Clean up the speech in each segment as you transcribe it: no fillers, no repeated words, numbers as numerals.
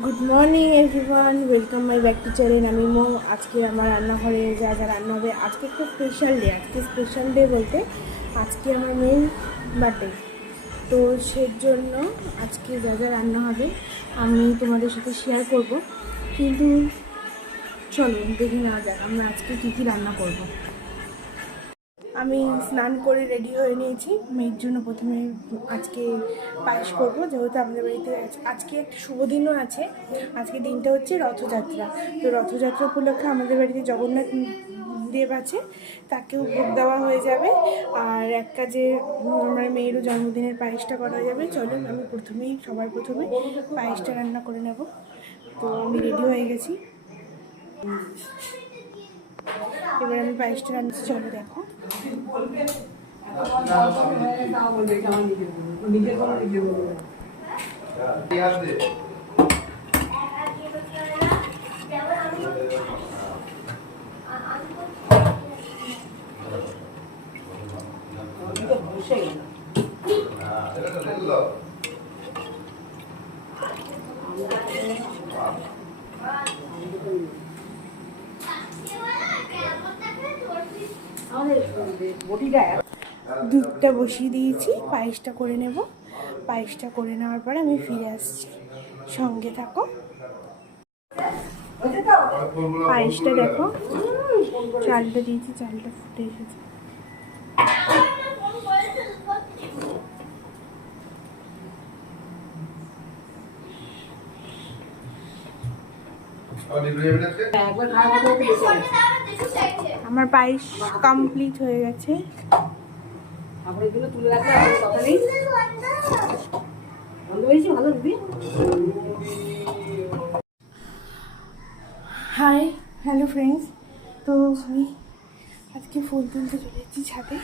Good morning everyone, welcome my back to channel. আমি মো। আজকে আমার রান্নাঘরে যা যা রান্না হবে, আজকে একটা স্পেশাল ডে। আজকে স্পেশাল ডে বলতে আজকে আমার মেয়ের বার্থডে, তো সেজন্য আজকে যা যা রান্না হবে আমি তোমাদের সাথে শেয়ার করব। কিন্তু চলো দেখে নেওয়া যাক আমরা আজকে কী কী রান্না করব। আমি স্নান করে রেডি হয়ে নিয়েছি। মেয়ের জন্য প্রথমে আজকে পায়েস করব, যেহেতু আমাদের বাড়িতে আজকে একটা শুভ দিনও আছে। আজকে দিনটা হচ্ছে রথযাত্রা। তো রথযাত্রা উপলক্ষে আমাদের বাড়িতে জগন্নাথ দেব আছে, তাকেও ভোগ দেওয়া হয়ে যাবে। আর এক কাজে আমার মেয়েরও জন্মদিনের পায়েসটা করা যাবে। চলো আমি সবার প্রথমে পায়েসটা রান্না করে নেব। তো আমি রেডি হয়ে গেছি, এবার আমি পায়েসটা রান্না। চলো দেখো। দুধটা বসিয়ে দিয়েছি, পায়েসটা করে নেব। পায়েসটা করে নেওয়ার পর আমি ফিরে আসছি, সঙ্গে থাকো। পায়েসটা দেখো, চালটা দিয়েছি, চালটা ফুটে এসেছে। আমার পায়েস কমপ্লিট হয়ে গেছে। Hi, hello friends. তো আমি আজকে ফুল তুলতে চলে এসেছি ছাদে।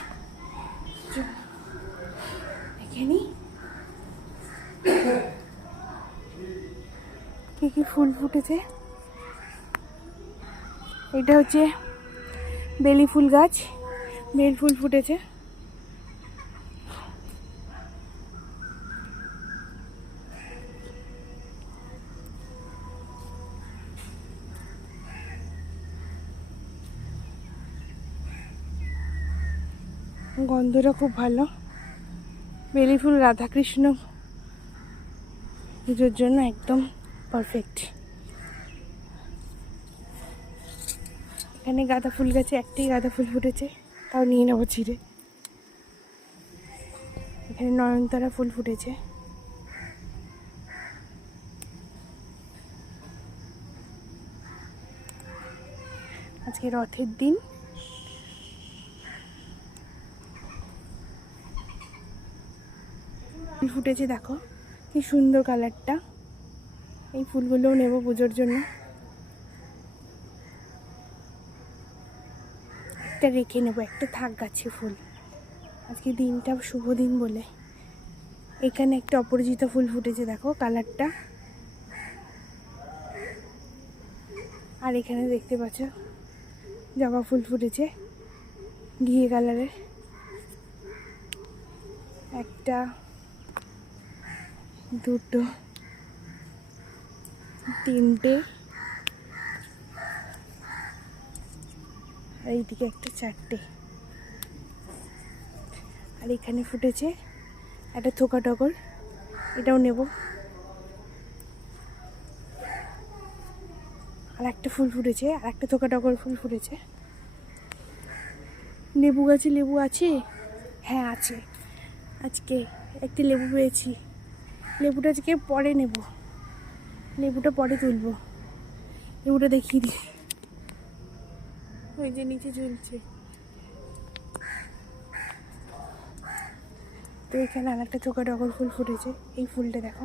দেখে নি কি কি ফুল ফুটেছে। এটা হচ্ছে বেলি ফুল গাছ, বেল ফুল ফুটেছে। গন্ধটা খুব ভালো। বেলি ফুল রাধাকৃষ্ণ পুজোর জন্য একদম পারফেক্ট। এখানে গাঁদা ফুল গাছে একটি গাঁদা ফুল ফুটেছে, তাও নিয়ে নেবো ছিঁড়ে। এখানে নয়নতারা ফুল ফুটেছে। আজকে রথের দিন। ফুল ফুটেছে দেখো, কি সুন্দর কালারটা। এই ফুলগুলোও নেব পুজোর জন্য। একটা রেখে নেব, একটা থাক গাছে ফুল। আজকে দিনটা শুভ দিন বলে। এখানে একটা অপরাজিতা ফুল ফুটেছে দেখো, কালারটা। আর এখানে দেখতে পাচ্ছ জবা ফুল ফুটেছে ঘিয়ে কালারের। একটা, দুটো, তিনটে, আর এইদিকে একটা, চারটে। আর এখানে ফুটেছে একটা থোকা টগর, এটাও নেব। আর একটা ফুল ফুটেছে, আর একটা থোকা টগর ফুল ফুটেছে। লেবু গাছে লেবু আছে, হ্যাঁ আছে। আজকে একটা লেবু পেয়েছি, লেবুটা আজকে পরে নেব, লেবুটা পরে তুলবো। লেবুটা দেখিয়ে দিই, ওই যে নিচে ঝুলছে। তো এখানে আর একটা থোকা টগর ফুল ফুটেছে। এই ফুলটা দেখো,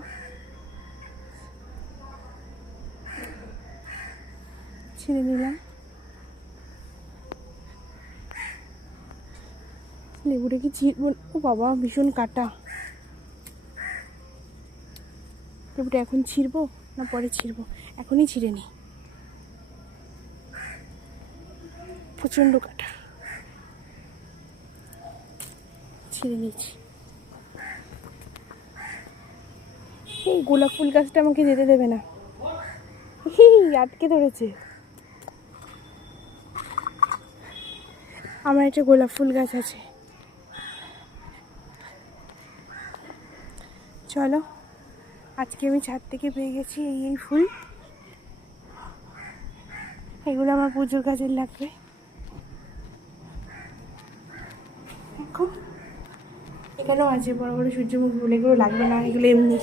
ছিঁড়ে নিলাম। লেবুটা কি ছিঁড়বো? ও বাবা, ভীষণ কাটা। লেবুটা এখন ছিঁড়বো না পরে ছিঁড়বো? এখনই ছিঁড়ে নিই, প্রচণ্ড কাটা। ছিঁড়ে নিচ্ছি। এই গোলাপ ফুল গাছটা আমাকে যেতে দেবে না, আটকে ধরেছে। আমার একটা গোলাপ ফুল গাছ আছে, চলো। আজকে আমি ছাদ থেকে পেয়ে গেছি এই ফুল, এগুলো আমার পুজোর কাজে লাগবে। দেখো এখানেও আছে বড় বড় সূর্যমুখী ফুল, এগুলো লাগবে না, এগুলো এমনি।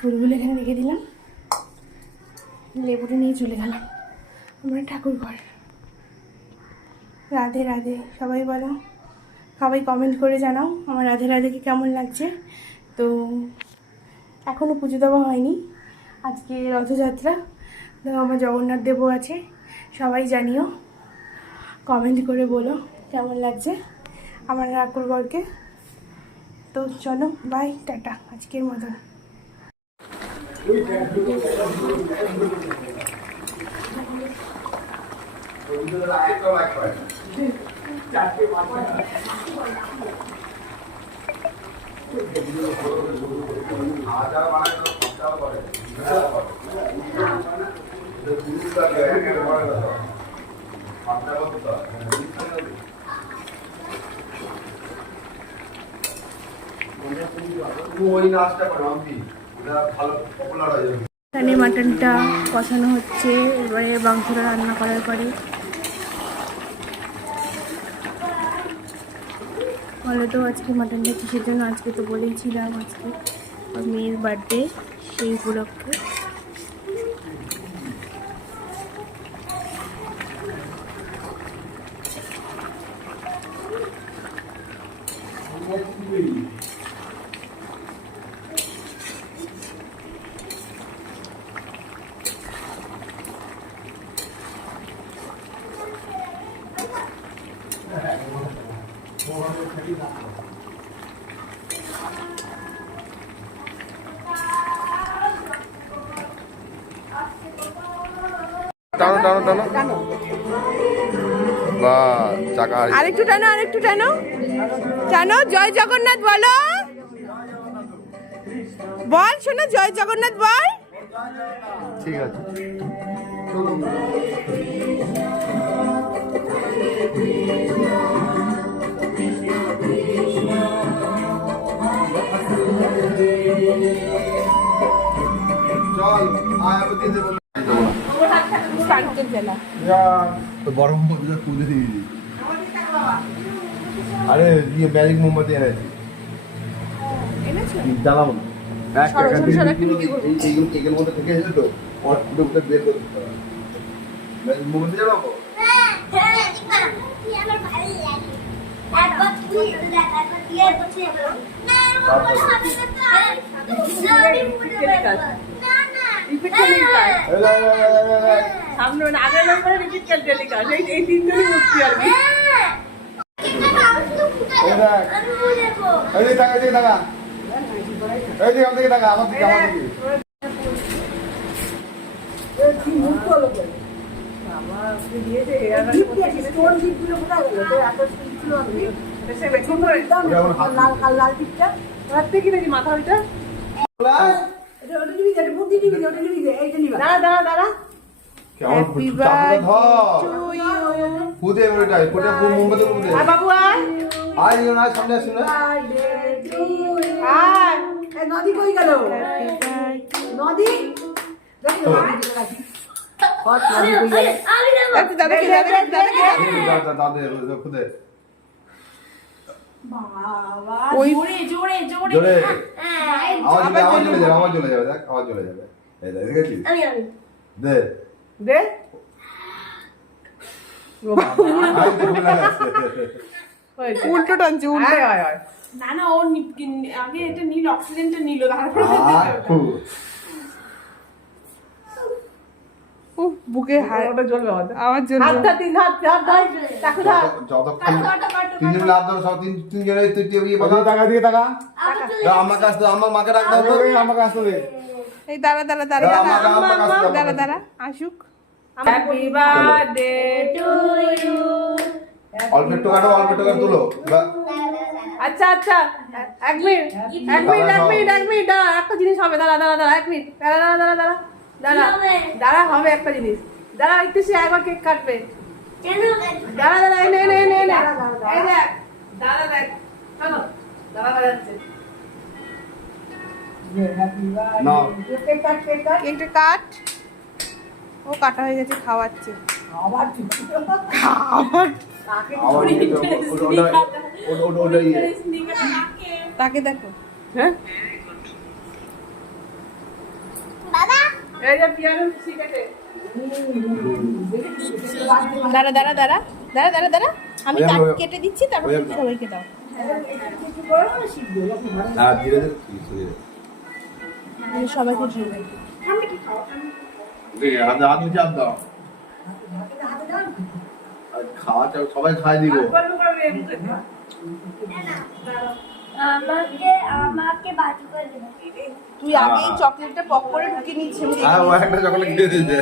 ফুলগুলো এখানে রেখে দিলাম, লেবুটা নিয়ে চলে গেলাম আমার ঠাকুর ঘর। রাধে রাধে সবাই বলো, সবাই কমেন্ট করে জানাও আমার রাধে রাধেকে কেমন লাগছে। তো এখনও পুজো দেওয়া হয়নি, আজকে রথযাত্রা, তো আমার জগন্নাথ দেবও আছে। সবাই জানিও, কমেন্ট করে বলো কেমন লাগছে আমার ঠাকুর ঘরকে। তো চলো বাই, টাটা আজকের মতন। এখানে মাটনটা কষানো হচ্ছে, এবারে মাংসটা রান্না করার পরে। বলো তো আজকে মাটনটা কিসের জন্য? আজকে তো বলেইছিলাম আজকে মেয়ের বার্থডে, সেই উপলক্ষে। টানো টানো টানো বা চাকা আরেকটু টানো, আরেকটু টানো, টানো। জয় জগন্নাথ বলো, বল শোনো, জয় জগন্নাথ বল। ঠিক আছে। চল আয় আমি দিয়ে দেবো তো গরম মধ্যে পুজো দিয়ে দিই। আরে ইয়ে ম্যাজিক মোমবাতি এনেছি, জ্বালাবো না। কেকের মধ্যে থেকে এসেছে তো বের করতে হবে। ম্যাজিক মোমবাতি জ্বালাবো। সামনে আগের নম্বরে রিপিট কাল টেলিকাস্ট, এই তিনজনই মুক্তি আর কি। মাথা ওইটা দাঁড়া দাঁড়া দাঁড়া। হ্যাপি বার্থডে বাবু আয় নদী কই গেল? নদী আওয়াজ চলে যাবে, দেখ আওয়াজ চলে যাবে। দে দে উল্টো টানছে, উল্টো। না না, ও আগে এটা নীল অক্সিজেনটা নিল, তারপরে বুকে ওটা জ্বলবে। আওয়াজ জ্বলবে। হাত তিন হাত হাত ধর, টাকু ধর। যতক্ষণ তিনজন লাভ দাও, সব তিনজনে তুই টাকা দিয়ে টাকা আমার কাছ থেকে আমার মাকে রাখতে হবে, আমাকে আসতে হবে। এই দাঁড়া দাঁড়া দাঁড়া দাঁড়া দাঁড়া আসুক। Happy birthday to you. অল্প একটু কাটো, অল্প একটু তুলো। আচ্ছা আচ্ছা এক মিনিট দাঁড়া একটা জিনিস হবে দাঁড়া 1 মিনিট দাঁড়া হবে একটা জিনিস দাঁড়া একটু সে একবার কেক কাটবে দাঁড়া এই নে এই দেখ দাঁড়া দেখ চলো দাঁড়া বাজাচ্ছে নাও কেকটা কাট ও কাটা হয়ে গেছে খাওয়াচ্ছে আবার ওটা ইয়ে। তাকে দেখো হ্যাঁ এই যে পিয়ানো শিখেছে দাঁড়া আমি কেটে দিচ্ছি তারপর ওই তুমি সবাইকে দাও হ্যাঁ ধীরে ধীরে ঠিক আছে। আমি সবাইকে দিয়ে দিই। ঠিক আছে হাত নিচে হাত দাও আর খাওয়া সবাই খাই দিব আমাকে বাজি করে দেবে তুই আগেই চকলেটটা পক করে ঢুকিয়ে নিচ্ছিস হ্যাঁ ও একটা চকলেট খেয়ে দিয়েছে